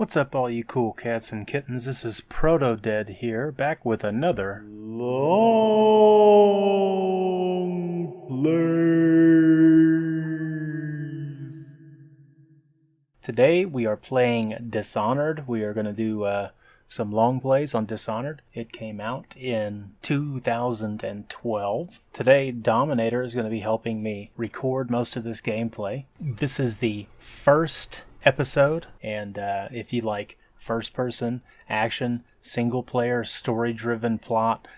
What's up, all you cool cats and kittens? This is Protodead here, back with another long play. Today we are playing Dishonored. We are going to do some long plays on Dishonored. It came out in 2012. Today, Dominator is going to be helping me record most of this gameplay. This is the first episode, and if you like first-person action, single-player, story-driven plot,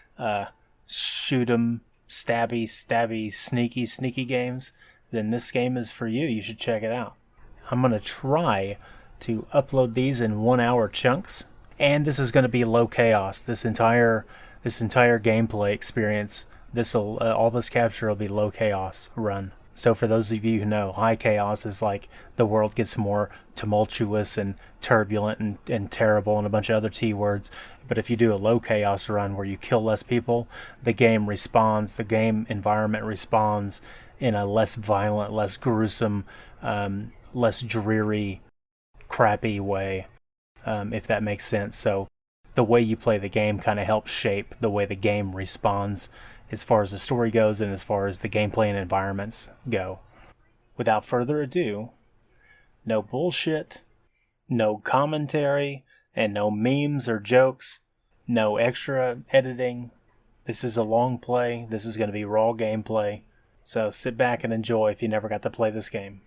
shoot 'em, stabby, sneaky games, then this game is for you. You should check it out. I'm going to try to upload these in 1 hour chunks, and this is going to be low chaos. This entire gameplay experience, all this capture will be low chaos run. So for those of you who know, high chaos is like the world gets more tumultuous and turbulent and terrible and a bunch of other T words. But if you do a low chaos run where you kill less people, the game responds, the game environment responds in a less violent, less gruesome, less dreary, crappy way, if that makes sense. So the way you play the game kind of helps shape the way the game responds as far as the story goes and as far as the gameplay and environments go. Without further ado, no bullshit, no commentary, and no memes or jokes, no extra editing. This is a long play. This is going to be raw gameplay. So sit back and enjoy if you never got to play this game.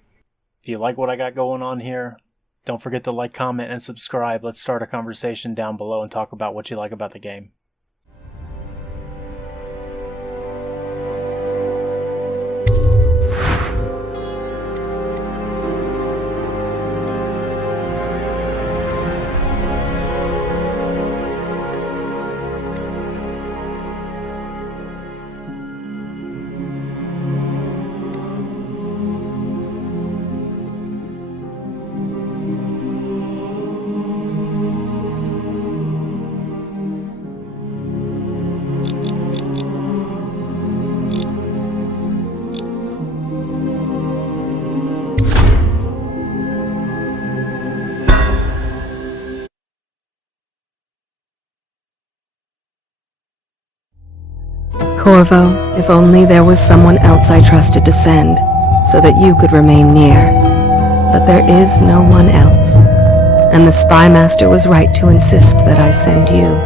If you like what I got going on here, don't forget to like, comment, and subscribe. Let's start a conversation down below and talk about what you like about the game. Corvo, if only there was someone else I trusted to send, so that you could remain near. But there is no one else, and the Spy Master was right to insist that I send you.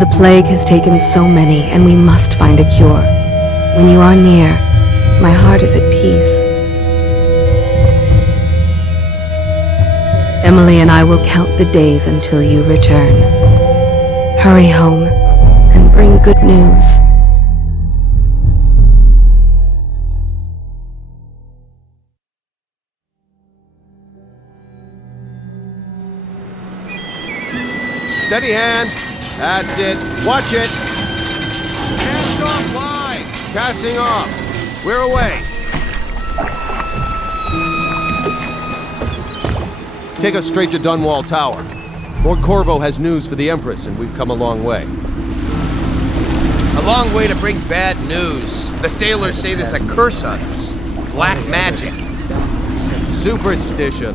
The plague has taken so many, and we must find a cure. When you are near, my heart is at peace. Emily and I will count the days until you return. Hurry home and bring good news. Steady hand. That's it. Watch it. Cast off line. Casting off. We're away. Take us straight to Dunwall Tower. Lord Corvo has news for the Empress, and we've come a long way. A long way to bring bad news. The sailors say there's a curse on us. Black magic. Superstition.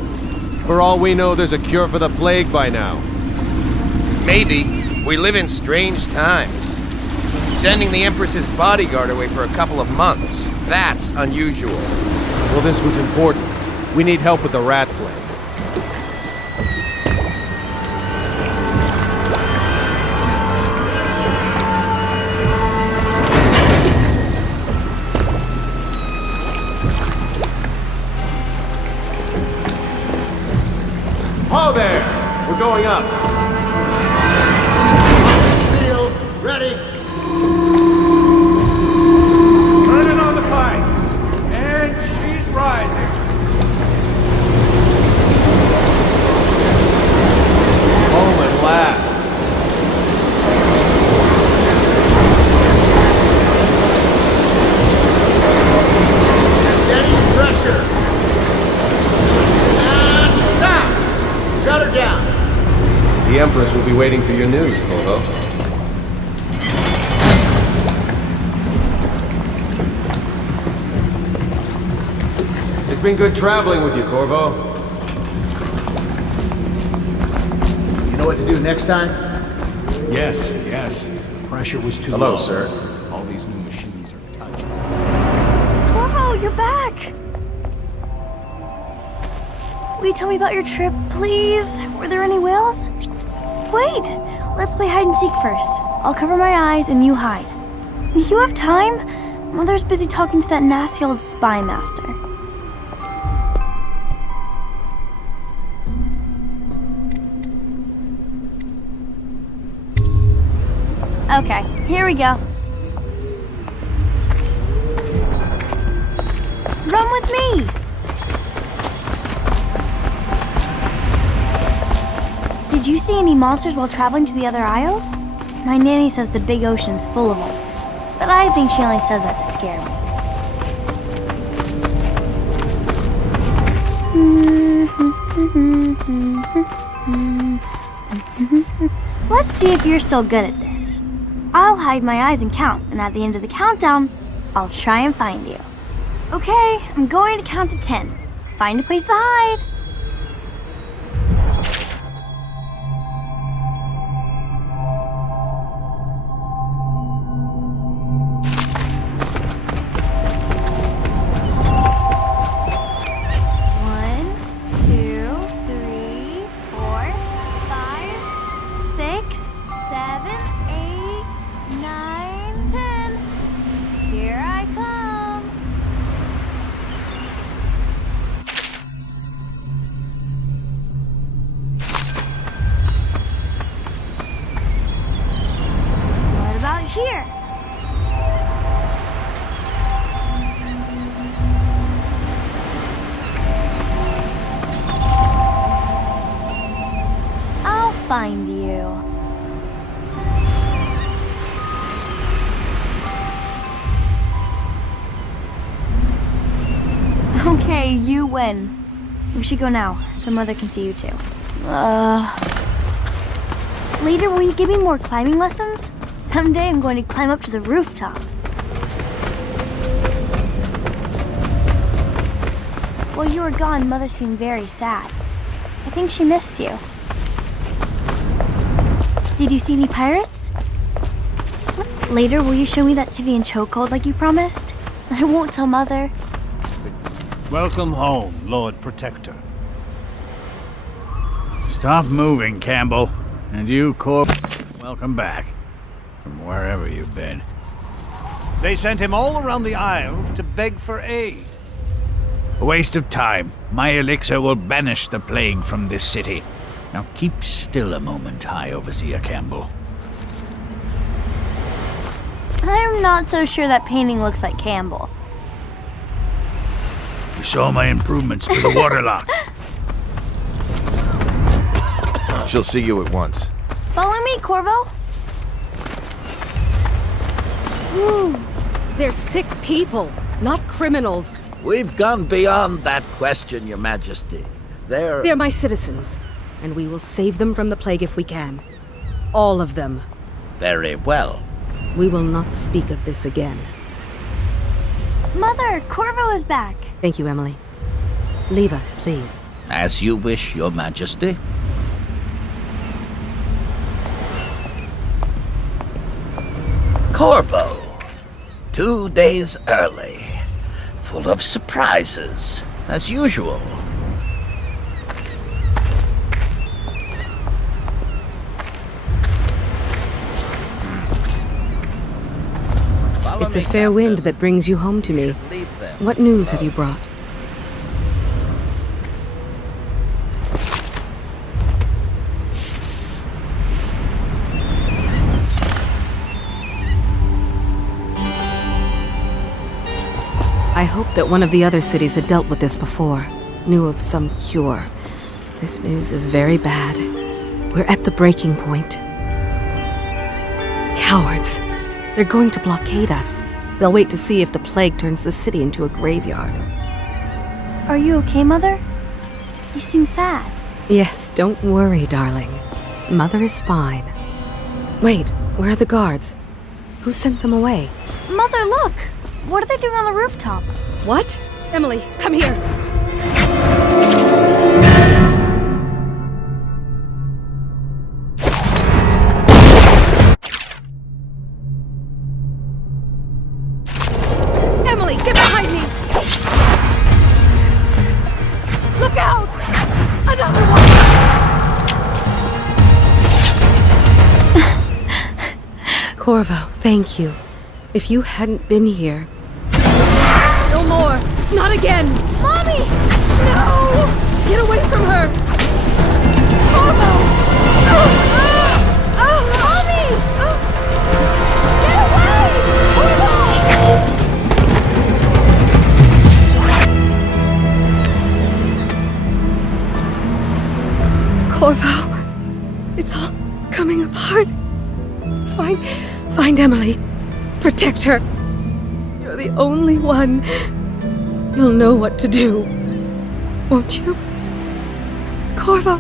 For all we know, there's a cure for the plague by now. Maybe. We live in strange times. Sending the Empress's bodyguard away for a couple of months. That's unusual. Well, this was important. We need help with the rat plague. Ho there! We're going up. Sealed. Ready. Turning on the pipes. And she's rising. Home at last. Steady pressure. And stop. Shut her down. The Empress will be waiting for your news, Corvo. It's been good traveling with you, Corvo. You know what to do next time? Yes, yes. Pressure was too Hello, low. sir. All these new machines are touching. Corvo, you're back! Will you tell me about your trip, please? Were there any whales? Wait! Let's play hide and seek first. I'll cover my eyes and you hide. You have time? Mother's busy talking to that nasty old spy master. Okay, here we go. Run with me! Did you see any monsters while traveling to the other isles? My nanny says the big ocean's full of them, but I think she only says that to scare me. Let's see if you're still good at this. I'll hide my eyes and count, and at the end of the countdown, I'll try and find you. Okay, I'm going to count to 10. Find a place to hide. Here. I'll find you. Okay, you win. We should go now, so Mother can see you too. Later, will you give me more climbing lessons? Someday I'm going to climb up to the rooftop. While you were gone, Mother seemed very sad. I think she missed you. Did you see any pirates? Later, will you show me that Tivian chokehold like you promised? I won't tell Mother. Welcome home, Lord Protector. Stop moving, Campbell. And you, Corp, welcome back. From wherever you've been. They sent him all around the Isles to beg for aid. A waste of time. My elixir will banish the plague from this city. Now keep still a moment, High Overseer Campbell. I'm not so sure that painting looks like Campbell. You saw my improvements to the waterlock. She'll see you at once. Follow me, Corvo. Ooh, they're sick people, not criminals. We've gone beyond that question, Your Majesty. They're my citizens, and we will save them from the plague if we can. All of them. Very well. We will not speak of this again. Mother, Corvo is back. Thank you, Emily. Leave us, please. As you wish, Your Majesty. Corvo. 2 days early. Full of surprises, as usual. It's a fair wind that brings you home to me. What news have you brought? I hoped that one of the other cities had dealt with this before, knew of some cure. This news is very bad. We're at the breaking point. Cowards! They're going to blockade us. They'll wait to see if the plague turns the city into a graveyard. Are you okay, Mother? You seem sad. Yes, don't worry, darling. Mother is fine. Wait, where are the guards? Who sent them away? Mother, look! What are they doing on the rooftop? What? Emily, come here! Corvo, thank you. If you hadn't been here... No more! Not again! Mommy! No! Get away from her! Corvo! Mommy! Get away! Corvo, it's all coming apart. Find Emily. Protect her. You're the only one. You'll know what to do. Won't you? Corvo.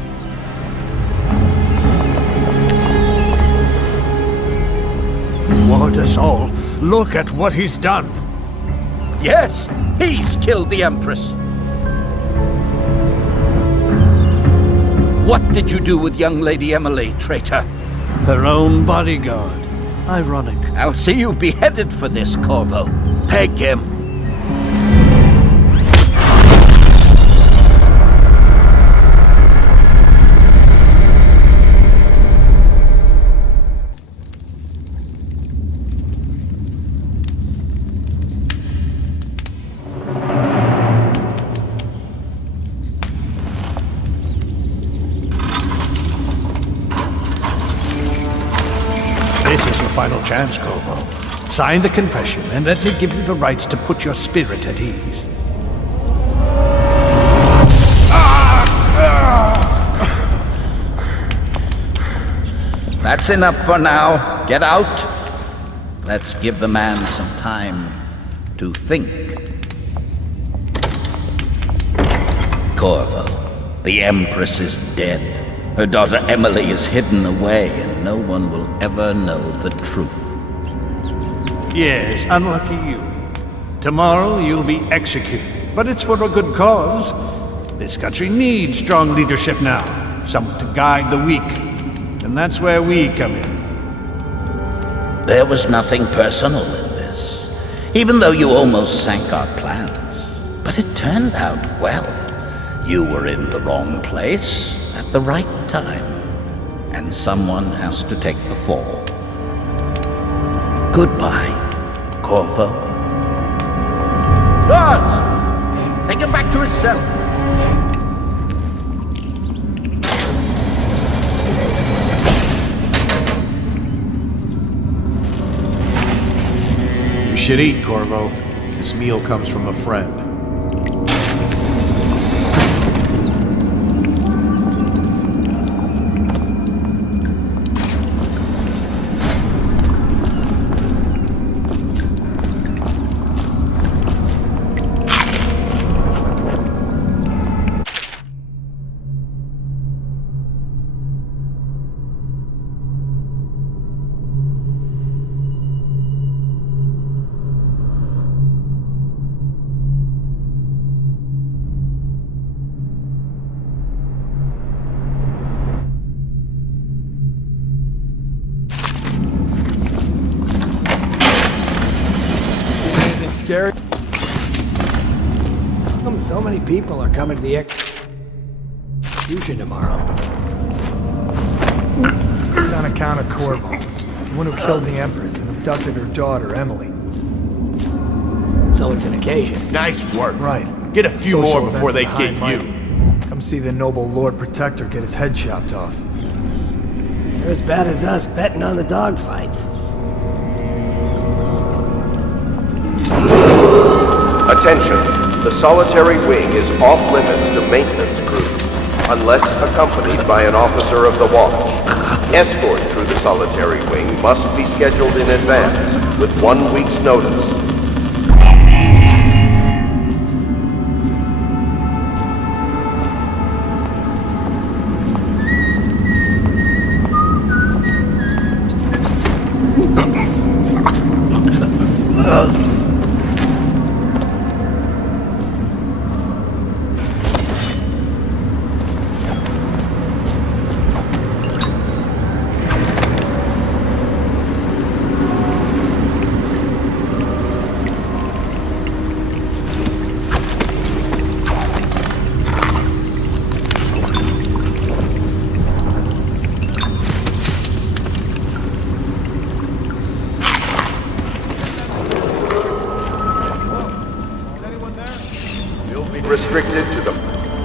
Ward us all. Look at what he's done. Yes, he's killed the Empress. What did you do with young Lady Emily, traitor? Her own bodyguard. Ironic. I'll see you beheaded for this, Corvo. Peg him. This is your final chance, Corvo. Sign the confession, and let me give you the rights to put your spirit at ease. That's enough for now. Get out. Let's give the man some time to think. Corvo, the Empress is dead. Her daughter Emily is hidden away, and no one will ever know the truth. Yes, unlucky you. Tomorrow you'll be executed, but it's for a good cause. This country needs strong leadership now, someone to guide the weak, and that's where we come in. There was nothing personal in this, even though you almost sank our plans. But it turned out well. You were in the wrong place at the right time, and someone has to take the fall. Goodbye, Corvo. Guards! Take him back to his cell. You should eat, Corvo. This meal comes from a friend. Scary. How come so many people are coming to the execution tomorrow? It's on account of Corvo, the one who killed the Empress and abducted her daughter, Emily. So it's an occasion. Nice work. Right. Get a few Social more before they event get behind you. money. Come see the noble Lord Protector get his head chopped off. They're as bad as us betting on the dogfights. Attention, the solitary wing is off limits to maintenance crew, unless accompanied by an officer of the watch. Escort through the solitary wing must be scheduled in advance, with 1 week's notice.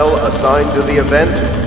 Assigned to the event.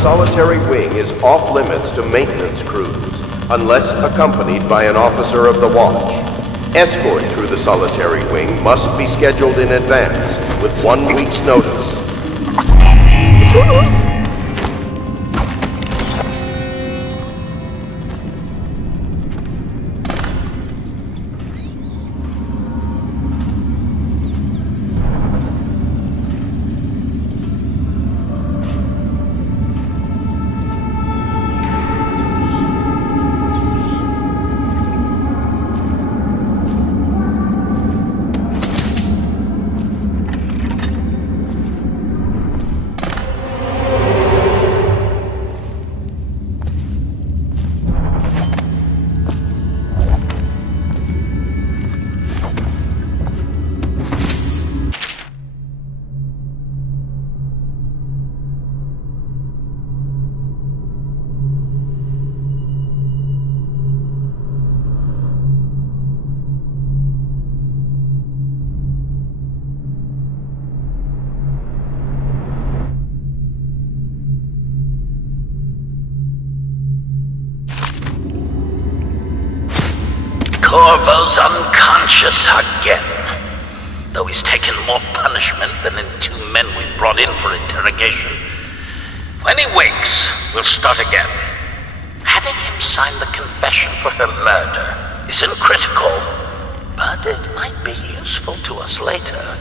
Solitary wing is off limits to maintenance crews, unless accompanied by an officer of the watch. Escort through the solitary wing must be scheduled in advance, with 1 week's notice. Corvo's unconscious again, though he's taken more punishment than the 2 men we brought in for interrogation. When he wakes, we'll start again. Having him sign the confession for her murder isn't critical, but it might be useful to us later.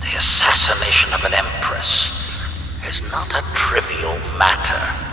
The assassination of an empress is not a trivial matter.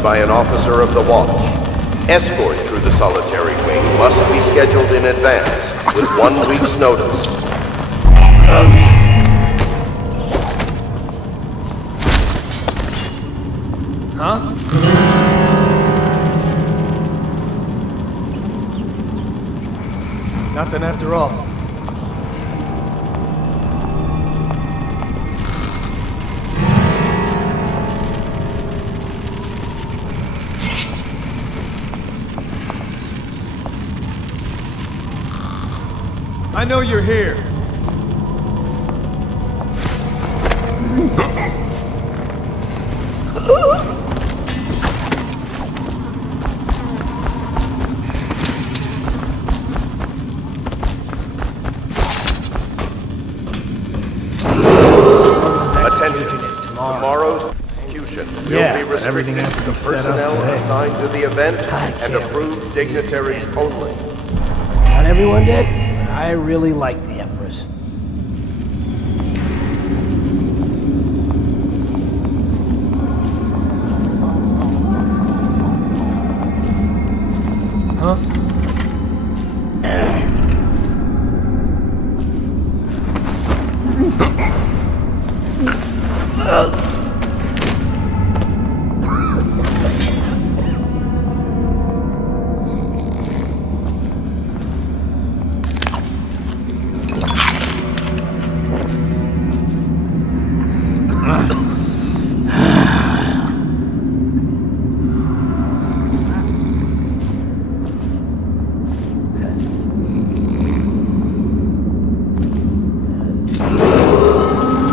By an officer of the watch. Escort through the solitary wing must be scheduled in advance, with 1 week's notice. Huh? Nothing after all. I know you're here. Attention. Tomorrow's execution will be everything restricted has to be to set up personnel today. assigned to the event I and can't wait approved to see this dignitaries again. only. Not everyone did, but I really like the Empress. Huh?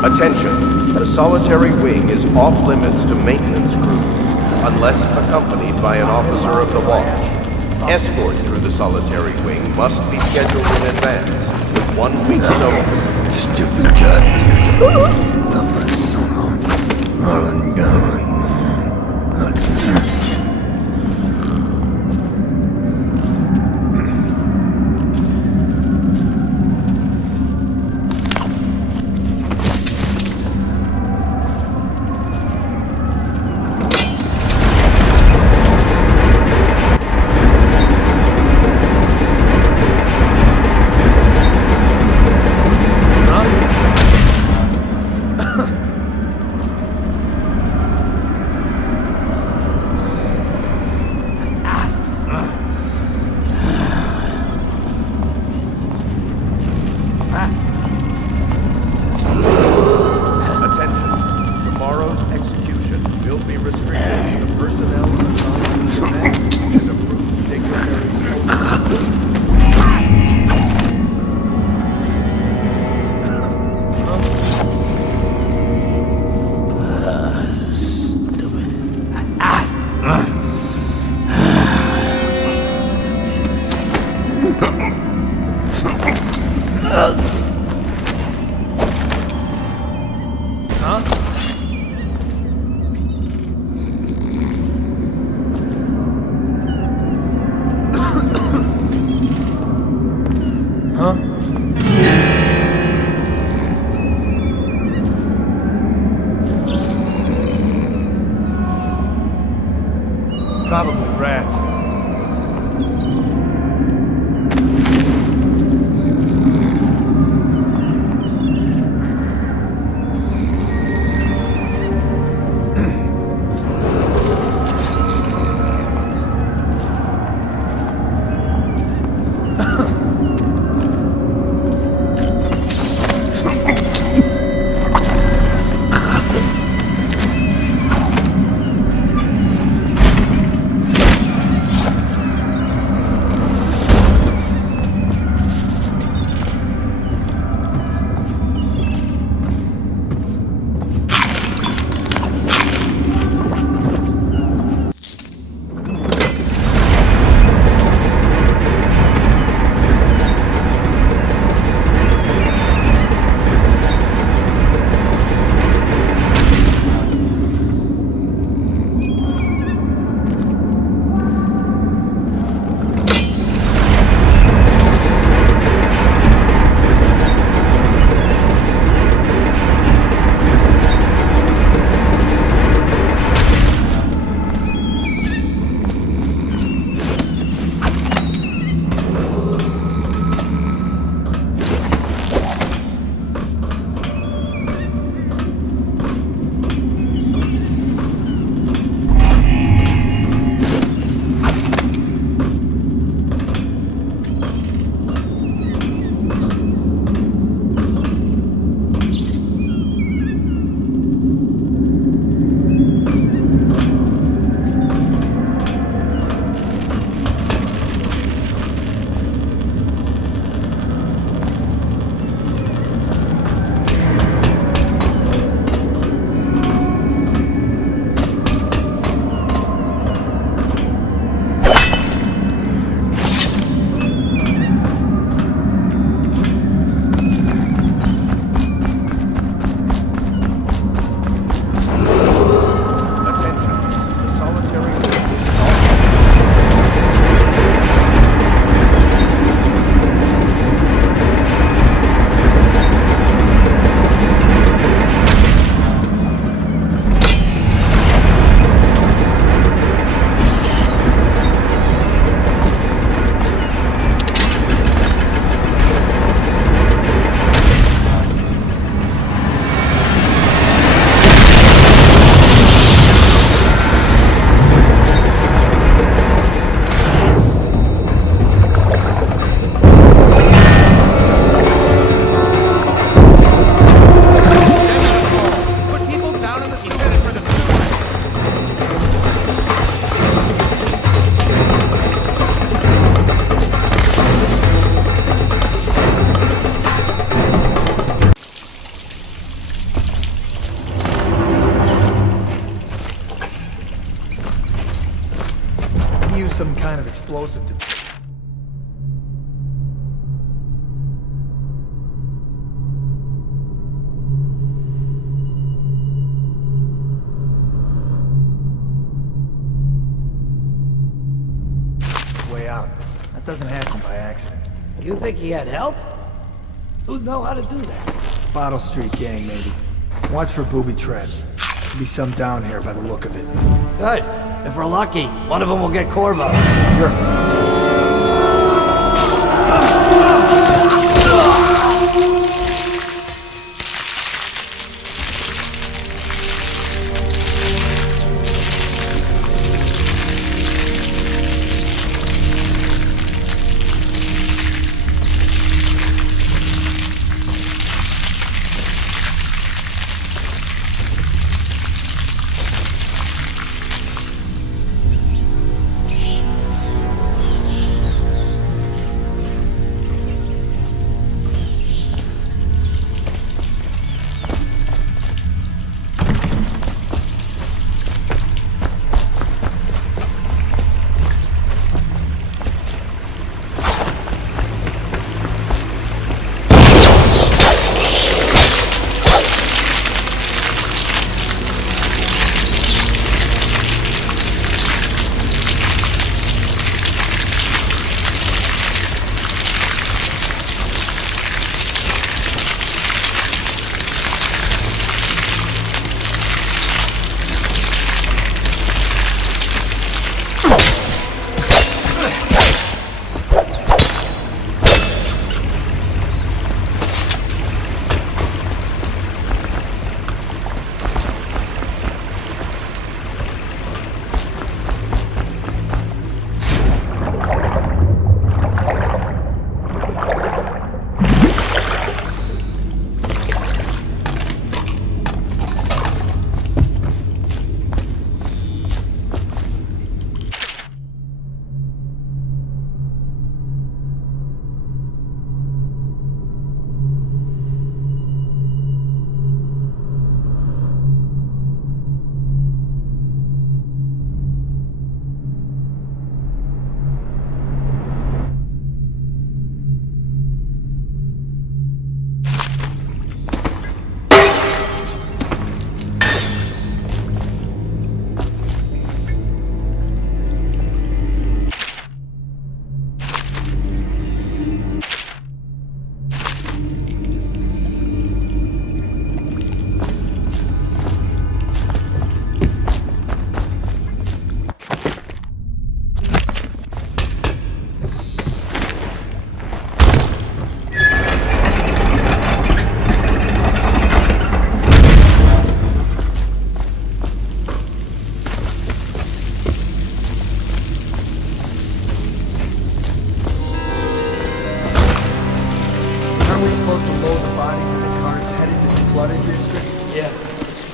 Attention, the solitary wing is off limits to maintenance crew, unless accompanied by an officer of the watch. Escort through the solitary wing must be scheduled in advance, with 1 week's notice. Stupid goddamn. Run, gun. Probably rats. explosive to... Way out. That doesn't happen by accident. You think he had help? Who'd know how to do that? Bottle Street gang, maybe. Watch for booby traps. There'll be some down here by the look of it. Good. If we're lucky, one of them will get Corvo.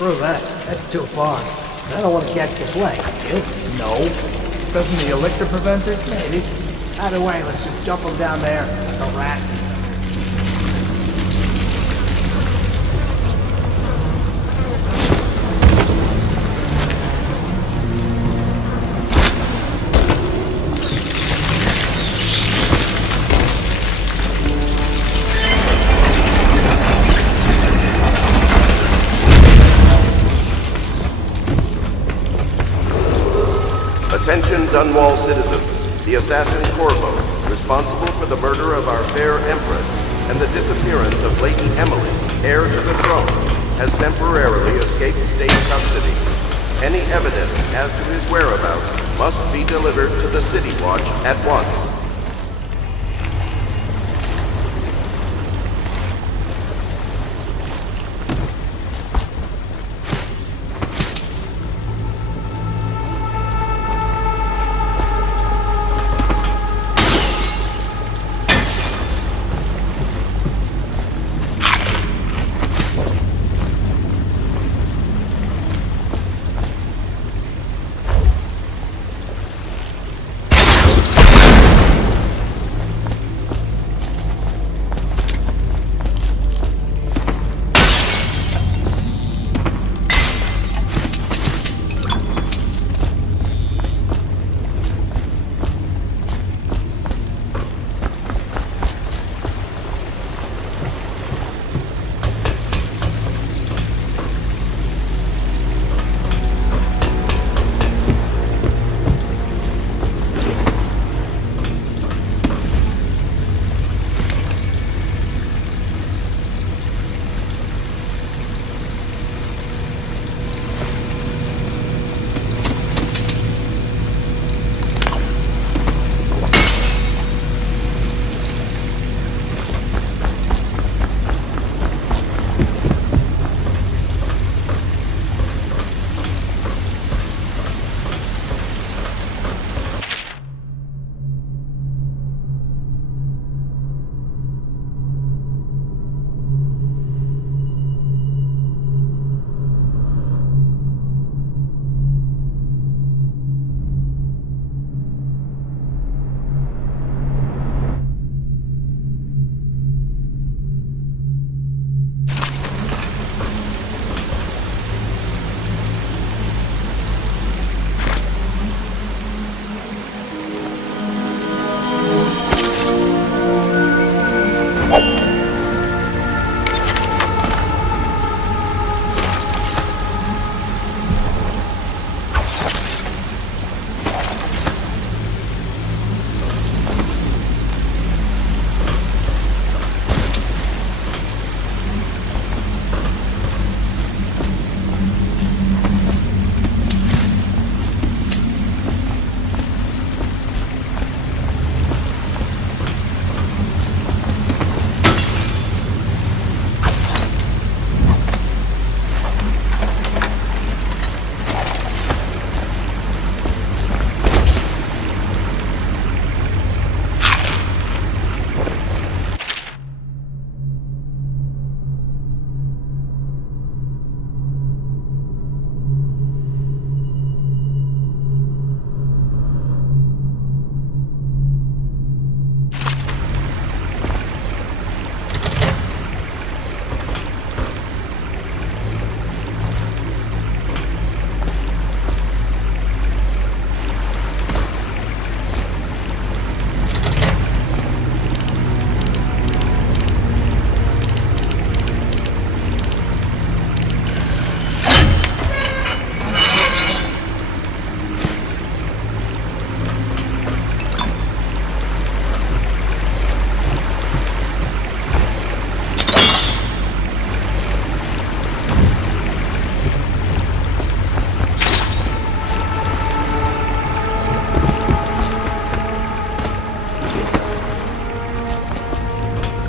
Screw that. That's too far. I don't want to catch the plague. You? No. Doesn't the elixir prevent it? Maybe. Either way, let's just jump them down there. The rats. Attention Dunwall citizens. The assassin Corvo, responsible for the murder of our fair Empress and the disappearance of Lady Emily, heir to the throne, has temporarily escaped state custody. Any evidence as to his whereabouts must be delivered to the City Watch at once.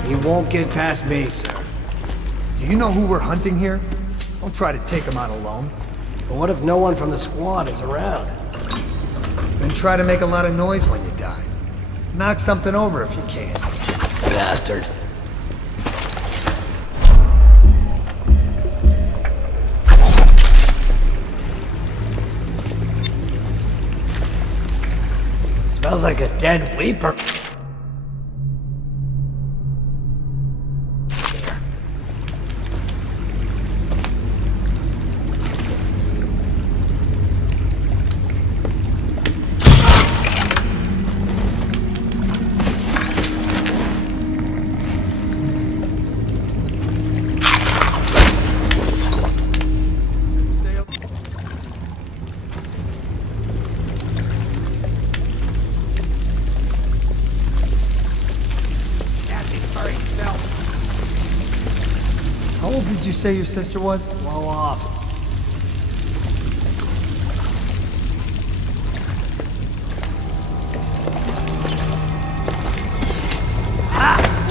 He won't get past me, sir. Do you know who we're hunting here? Don't try to take him out alone. But what if no one from the squad is around? Then try to make a lot of noise when you die. Knock something over if you can. Bastard. Smells like a dead weeper. How old did you say your sister was? Blow off.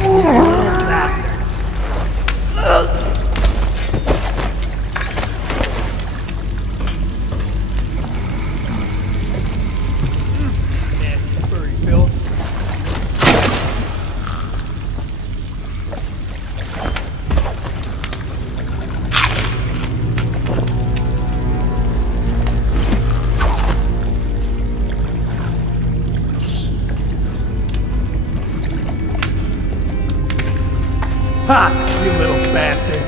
Little bastard. Nasty furry Phil. Ha! You little bastard.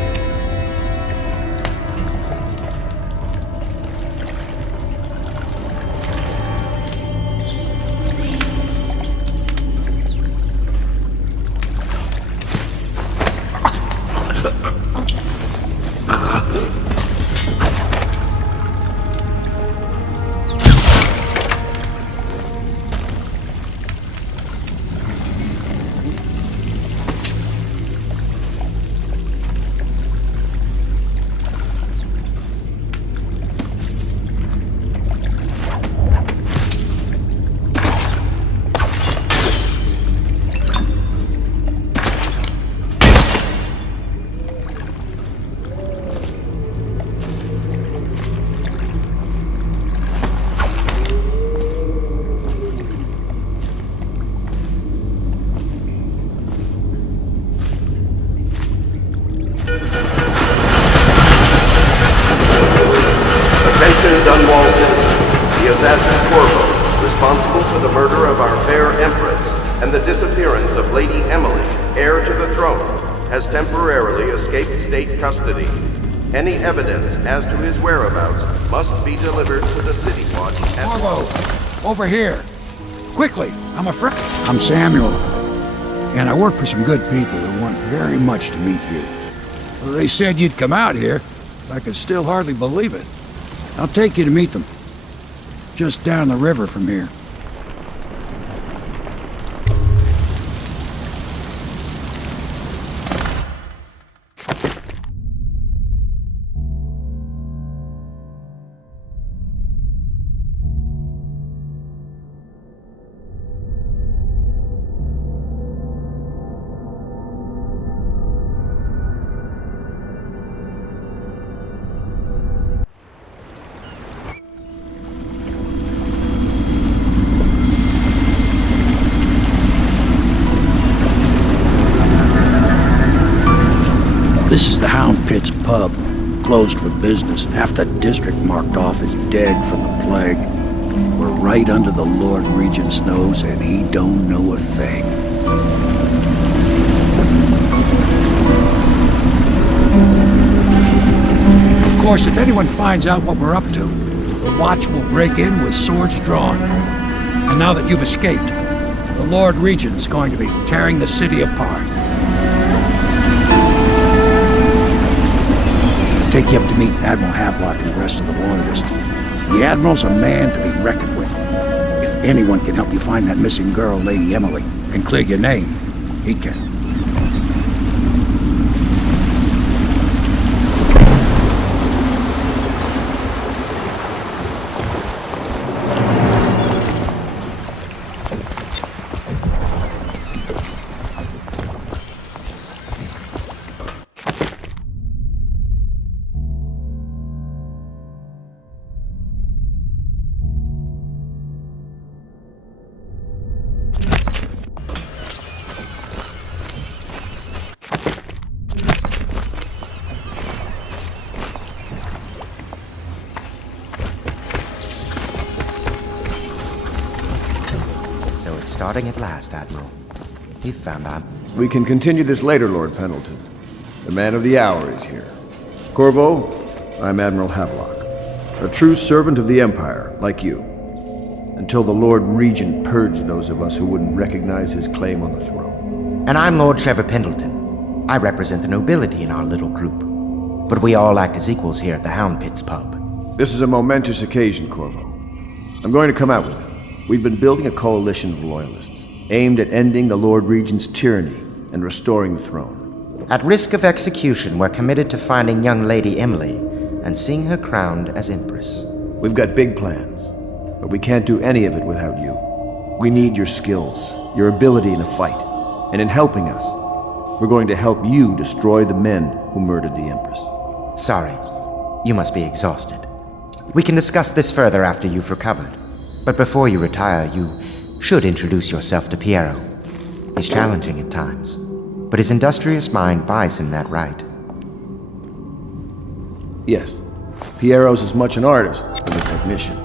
Dunwall citizen, the assassin Corvo, responsible for the murder of our fair Empress and the disappearance of Lady Emily, heir to the throne, has temporarily escaped state custody. Any evidence as to his whereabouts must be delivered to the City Watch at Corvo, over here. Quickly, I'm a friend. I'm Samuel, and I work for some good people who want very much to meet you. Well, they said you'd come out here. I could still hardly believe it. I'll take you to meet them. Just down the river from here. This is the Hound Pit's pub, closed for business. Half the district marked off as dead from the plague. We're right under the Lord Regent's nose, and he don't know a thing. Of course, if anyone finds out what we're up to, the Watch will break in with swords drawn. And now that you've escaped, the Lord Regent's going to be tearing the city apart. Take you up to meet Admiral Havelock and the rest of the Loyalists. The Admiral's a man to be reckoned with. If anyone can help you find that missing girl, Lady Emily, and clear your name, he can. starting at last, Admiral. We've found out. We can continue this later, Lord Pendleton. The man of the hour is here. Corvo, I'm Admiral Havelock, a true servant of the Empire, like you. Until the Lord Regent purged those of us who wouldn't recognize his claim on the throne. And I'm Lord Trevor Pendleton. I represent the nobility in our little group. But we all act as equals here at the Hound Pits pub. This is a momentous occasion, Corvo. I'm going to come out with it. We've been building a coalition of loyalists, aimed at ending the Lord Regent's tyranny and restoring the throne. At risk of execution, we're committed to finding young Lady Emily and seeing her crowned as Empress. We've got big plans, but we can't do any of it without you. We need your skills, your ability in a fight, and in helping us, we're going to help you destroy the men who murdered the Empress. Sorry, you must be exhausted. We can discuss this further after you've recovered. But before you retire, you should introduce yourself to Piero. He's challenging at times, but his industrious mind buys him that right. Yes, Piero's as much an artist as a technician.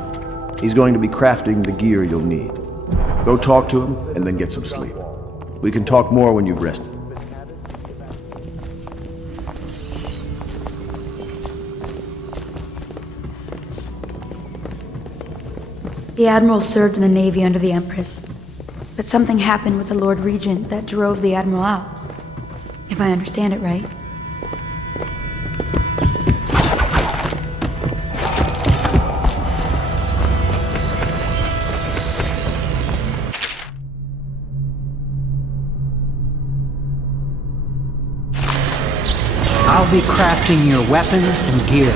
He's going to be crafting the gear you'll need. Go talk to him, and then get some sleep. We can talk more when you've rested. The Admiral served in the Navy under the Empress, but something happened with the Lord Regent that drove the Admiral out. If I understand it right. I'll be crafting your weapons and gear,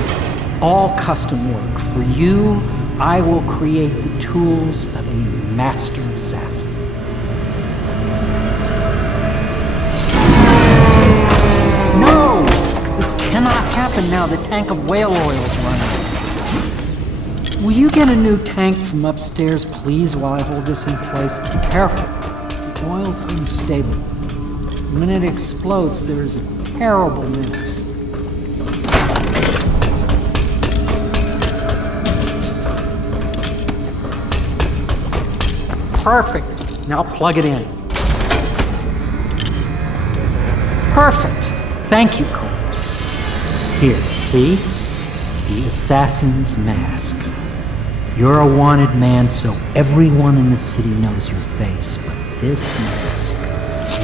all custom work. For you, I will create the tools of a master assassin. No! This cannot happen now. The tank of whale oil is running. Will you get a new tank from upstairs, please, while I hold this in place? Be careful. The oil's unstable. When it explodes, there's a terrible mess. Perfect. Now plug it in. Perfect. Thank you, Cole. Here, see? The assassin's mask. You're a wanted man, so everyone in the city knows your face, but this mask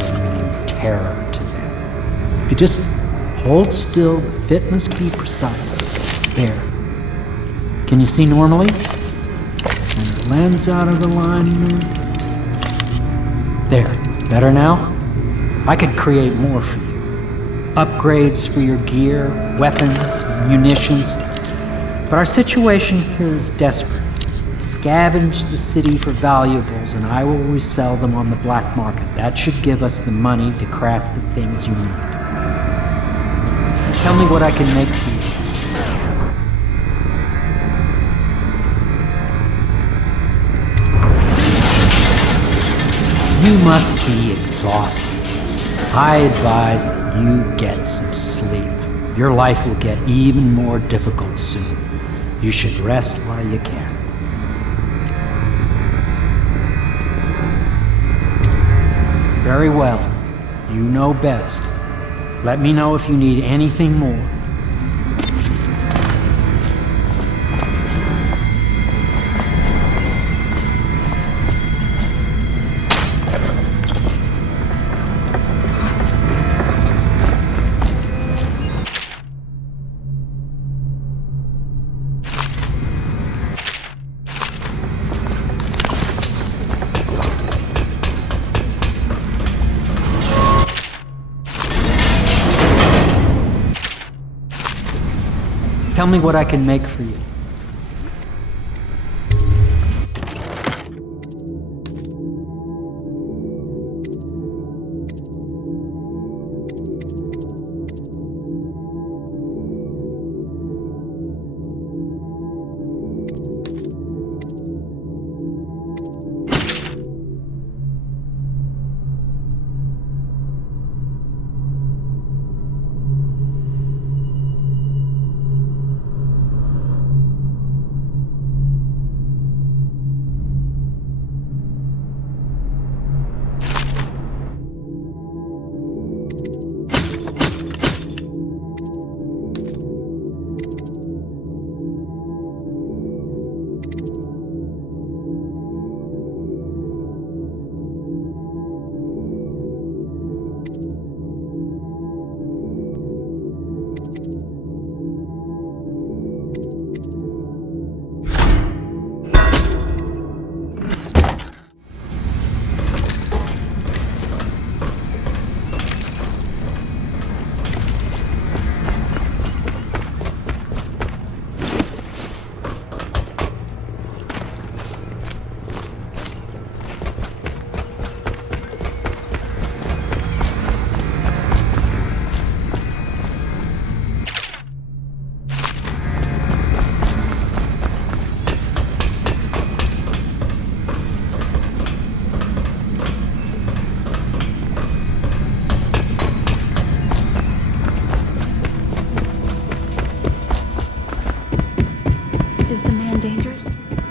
will mean terror to them. If you just hold still, the fit must be precise. There. Can you see normally? Send the lens out of alignment. There. Better now? I could create more for you. Upgrades for your gear, weapons, munitions. But our situation here is desperate. Scavenge the city for valuables and I will resell them on the black market. That should give us the money to craft the things you need. Tell me what I can make for you. You must be exhausted. I advise that you get some sleep. Your life will get even more difficult soon. You should rest while you can. Very well. You know best. Let me know if you need anything more. Tell me what I can make for you.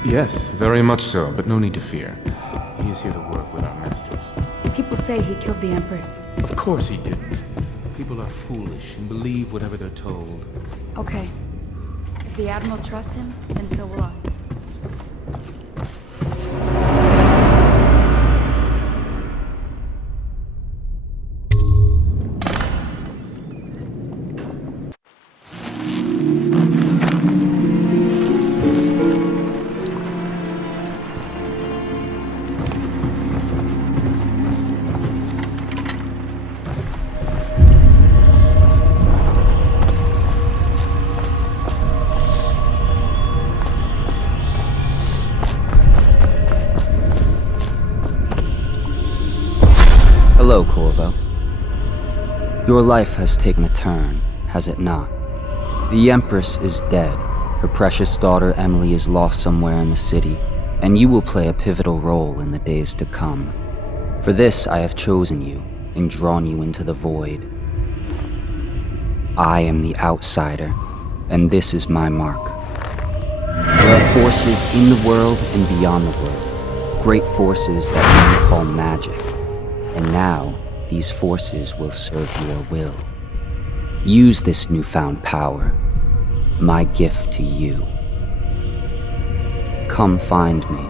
Yes, very much so, but no need to fear. He is here to work with our masters. People say he killed the Empress. Of course he didn't. People are foolish and believe whatever they're told. Okay. If the Admiral trusts him, then so will I. Hello, Corvo. Your life has taken a turn, has it not? The Empress is dead. Her precious daughter Emily is lost somewhere in the city, and you will play a pivotal role in the days to come. For this, I have chosen you and drawn you into the void. I am the outsider, and this is my mark. There are forces in the world and beyond the world, great forces that we call magic. And now, these forces will serve your will. Use this newfound power, my gift to you. Come find me.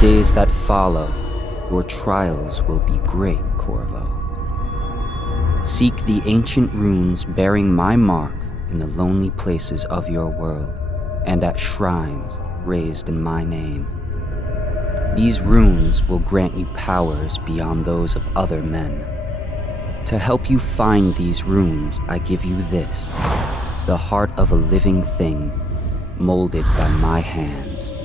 Days that follow, your trials will be great, Corvo. Seek the ancient runes bearing my mark in the lonely places of your world, and at shrines raised in my name. These runes will grant you powers beyond those of other men. To help you find these runes, I give you this, the heart of a living thing, molded by my hands.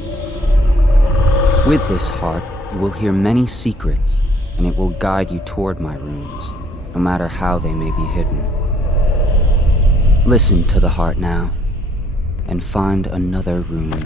With this heart, you will hear many secrets, and it will guide you toward my runes, no matter how they may be hidden. Listen to the heart now, and find another rune.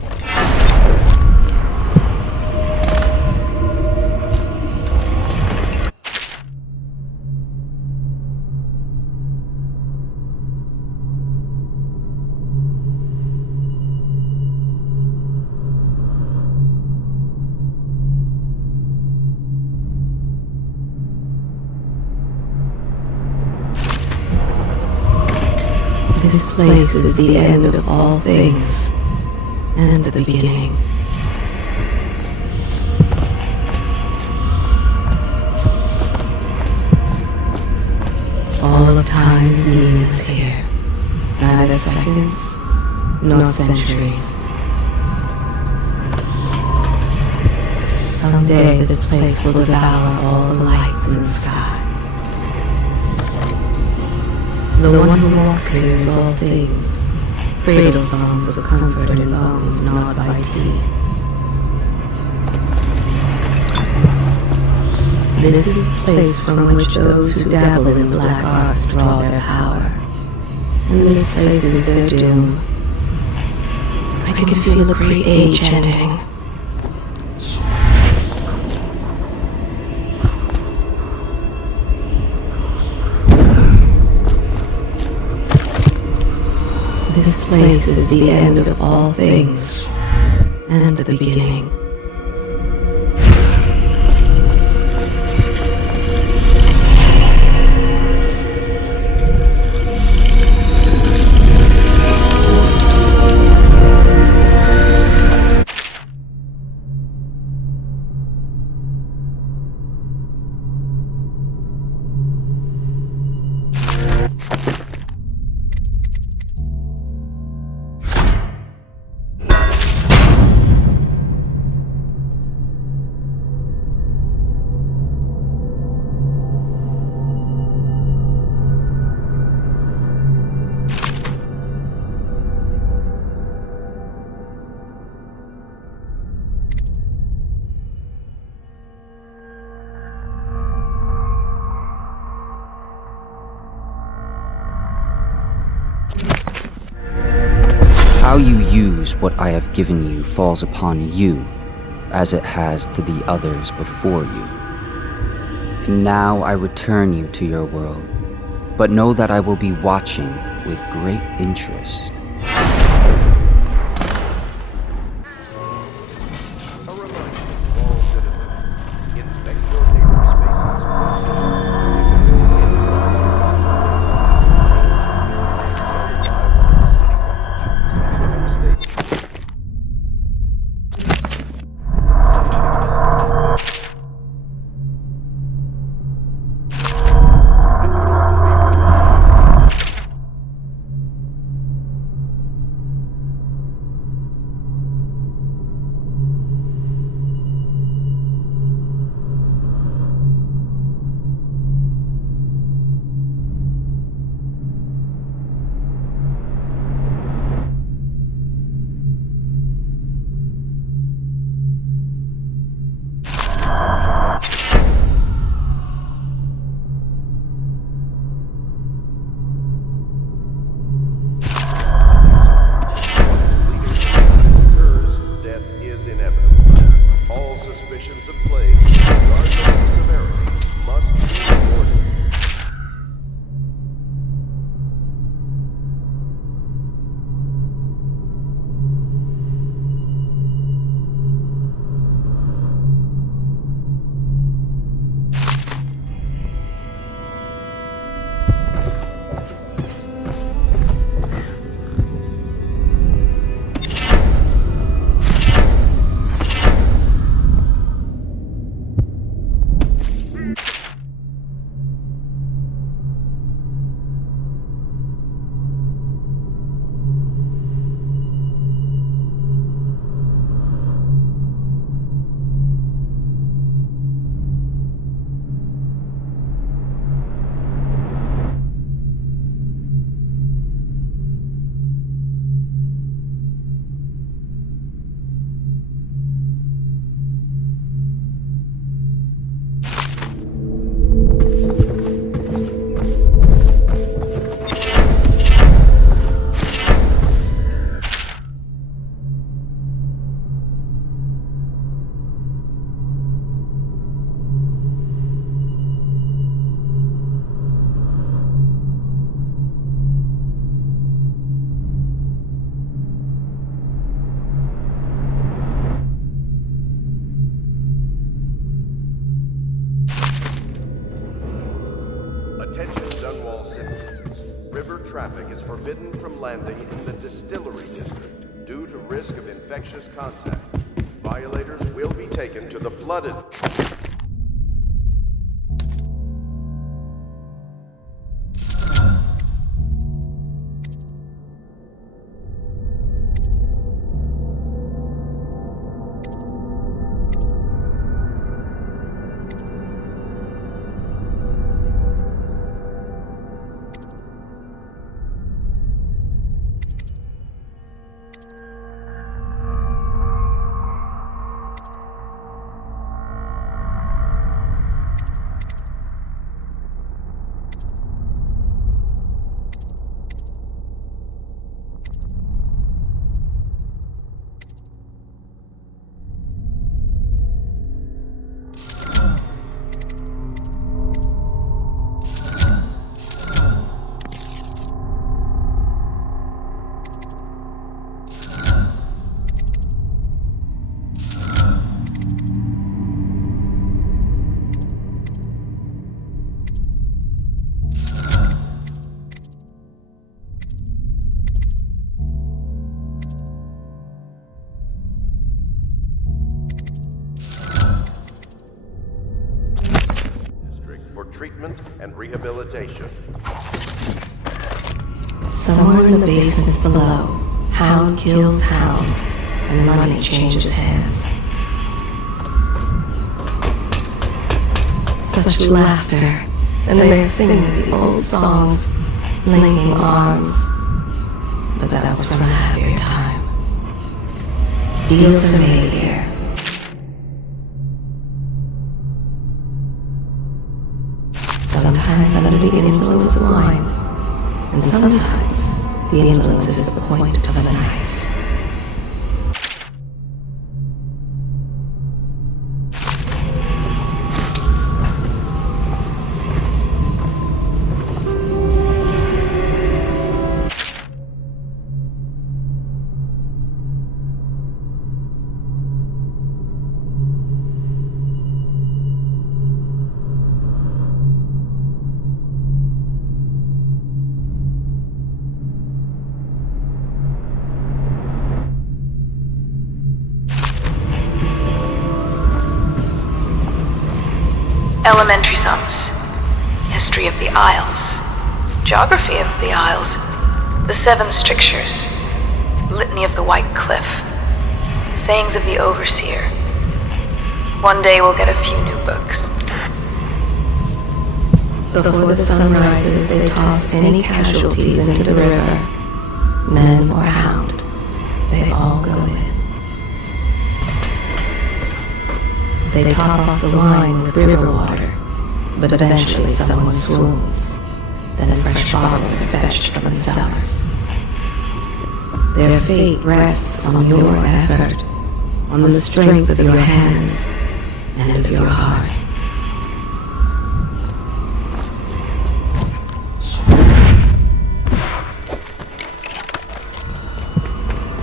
This place is the end of all things, and the beginning. All of time is meaningless here. Neither seconds, nor centuries. Someday this place will devour all the lights in the sky. The one who walks here is all things. Cradle songs of comfort and bones gnawed by teeth. This is the place from which those who dabble in black arts draw their power. And this place is their doom. I can feel a great age ending. This place is the end of all things, and the beginning. How you use what I have given you falls upon you, as it has to the others before you. And now I return you to your world, but know that I will be watching with great interest. Attention Dunwall citizens. river traffic is forbidden from landing in the distillery district due to risk of infectious contact. Violators will be taken to the flooded... treatment and rehabilitation. Somewhere in the basements below, hound kills hound, and money changes hands. Such laughter, and they're singing the old songs, linking arms. But that was from a happier time. Deals are made here. Sometimes under the influence of wine, and sometimes the influence is the point of a knife. Elementary sums, history of the Isles, geography of the Isles, the Seven Strictures, litany of the White Cliff, sayings of the Overseer. One day we'll get a few new books. Before the sun rises, they toss any casualties into the river, men or hound. They all go in. They top off the wine with river water, but eventually someone swoons. Then fresh bottles are fetched from the cellars. Their fate rests on your effort, on the strength of your hands and of your heart.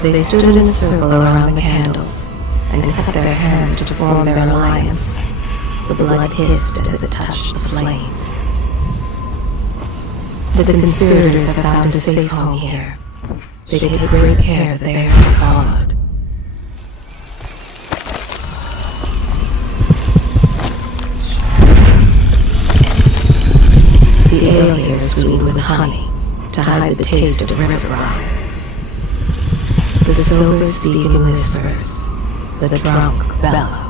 They stood in a circle around the candles and cut their hands to form their alliance. The blood hissed as it touched the flames. The conspirators have found a safe home here. They take great care that they are not followed. The ale here is sweetened with honey to hide the taste of river rye. The sober speak in whispers. The drunk bellow.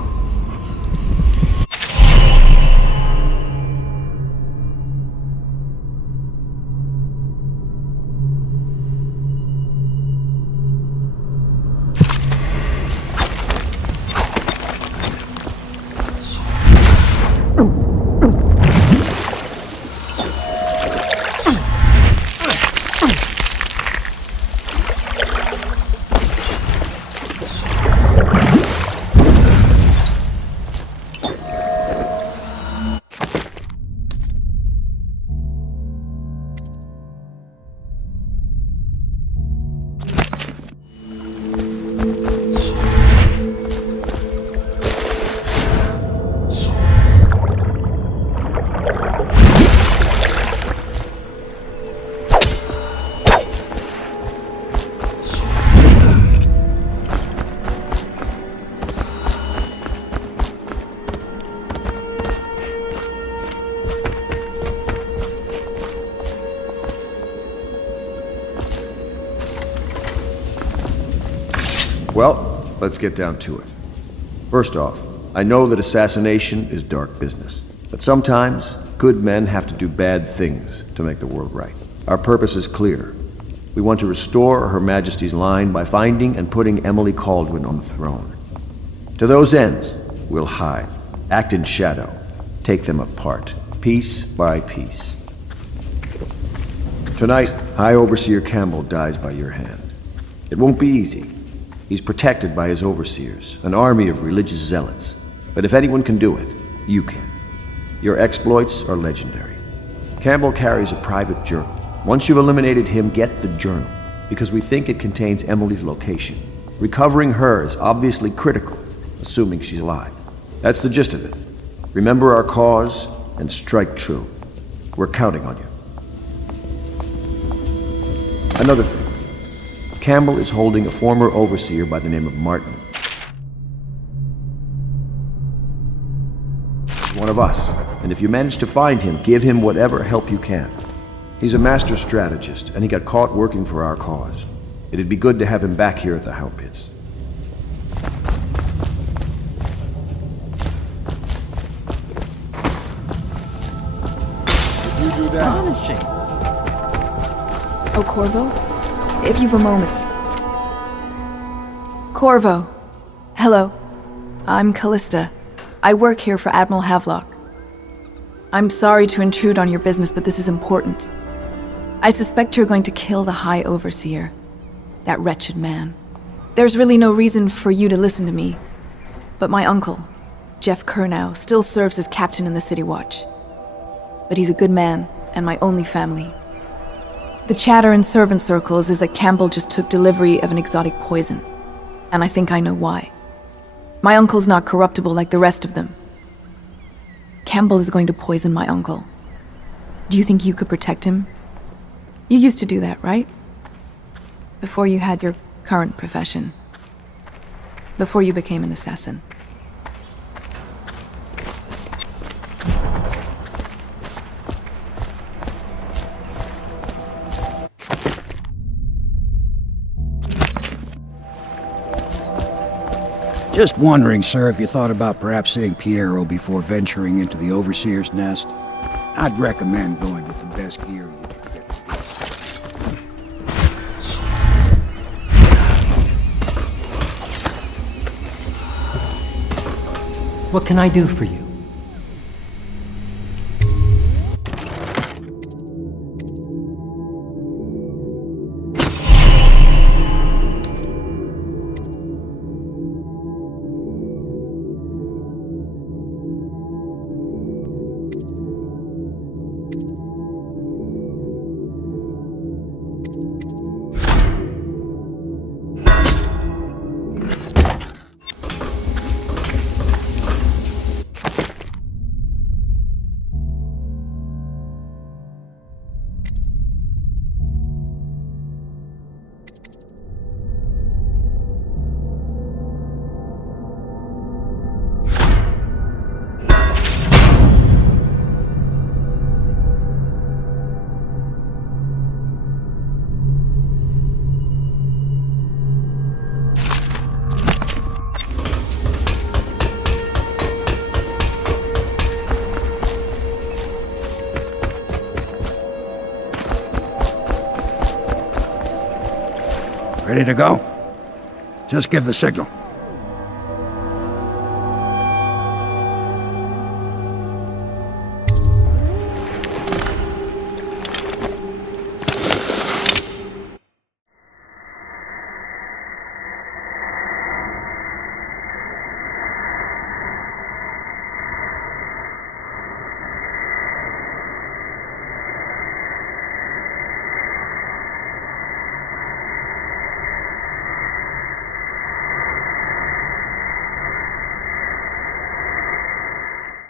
Well, let's get down to it. First off, I know that assassination is dark business, but sometimes good men have to do bad things to make the world right. Our purpose is clear. We want to restore Her Majesty's line by finding and putting Emily Kaldwin on the throne. To those ends, we'll hide, act in shadow, take them apart, piece by piece. Tonight, High Overseer Campbell dies by your hand. It won't be easy. He's protected by his overseers, an army of religious zealots. But if anyone can do it, you can. Your exploits are legendary. Campbell carries a private journal. Once you've eliminated him, get the journal, because we think it contains Emily's location. Recovering her is obviously critical, assuming she's alive. That's the gist of it. Remember our cause and strike true. We're counting on you. Another thing. Campbell is holding a former overseer by the name of Martin. He's one of us, and if you manage to find him, give him whatever help you can. He's a master strategist, and he got caught working for our cause. It'd be good to have him back here at the Hound Pits. Did you do that? Astonishing. Oh, Corvo? If you've a moment. Corvo. Hello. I'm Callista. I work here for Admiral Havelock. I'm sorry to intrude on your business, but this is important. I suspect you're going to kill the High Overseer. That wretched man. There's really no reason for you to listen to me. But my uncle, Jeff Kernow, still serves as captain in the City Watch. But he's a good man, and my only family. The chatter in servant circles is that Campbell just took delivery of an exotic poison. And I think I know why. My uncle's not corruptible like the rest of them. Campbell is going to poison my uncle. Do you think you could protect him? You used to do that, right? Before you had your current profession. Before you became an assassin. Just wondering, sir, if you thought about perhaps seeing Piero before venturing into the Overseer's nest. I'd recommend going with the best gear you can get. What can I do for you? Ready to go? Just give the signal.